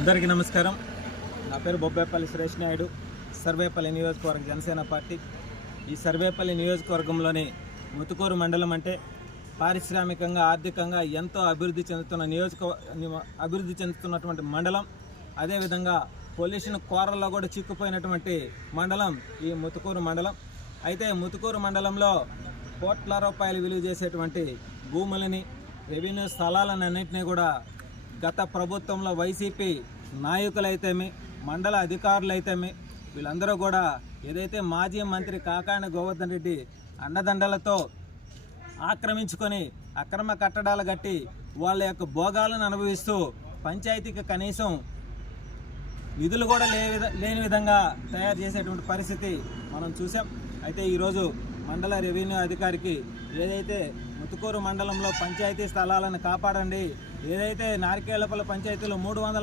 అందరికీ నమస్కారం. నా పేరు బొబ్బేపల్లి సురేష్ నాయుడు, సర్వేపల్లి నియోజకవర్గ జనసేన పార్టీ. ఈ సర్వేపల్లి నియోజకవర్గంలోని ముతుకూరు మండలం అంటే పారిశ్రామికంగా, ఆర్థికంగా ఎంతో అభివృద్ధి చెందుతున్నటువంటి మండలం. అదేవిధంగా పొల్యూషన్ కోరల్లో కూడా చిక్కుపోయినటువంటి మండలం ఈ ముతుకూరు మండలం. అయితే ముతుకూరు మండలంలో కోట్ల రూపాయలు విలువ చేసేటువంటి భూములని, రెవెన్యూ స్థలాలన్నింటినీ కూడా గత ప్రభుత్వంలో వైసీపీ నాయకులైతేమి, మండల అధికారులైతేమి వీళ్ళందరూ కూడా ఏదైతే మాజీ మంత్రి కాకాని గోవర్ధన్ రెడ్డి అండదండలతో ఆక్రమించుకొని అక్రమ కట్టడాలు కట్టి వాళ్ళ యొక్క భోగాలను అనుభవిస్తూ పంచాయతీకి కనీసం నిధులు కూడా లేని విధంగా తయారు చేసేటువంటి పరిస్థితి మనం చూసాం. అయితే ఈరోజు మండల రెవెన్యూ అధికారికి ఏదైతే ముతుకూరు మండలంలో పంచాయతీ స్థలాలను కాపాడండి, ఏదైతే నారికేళ్లపల్లి పంచాయతీలో 300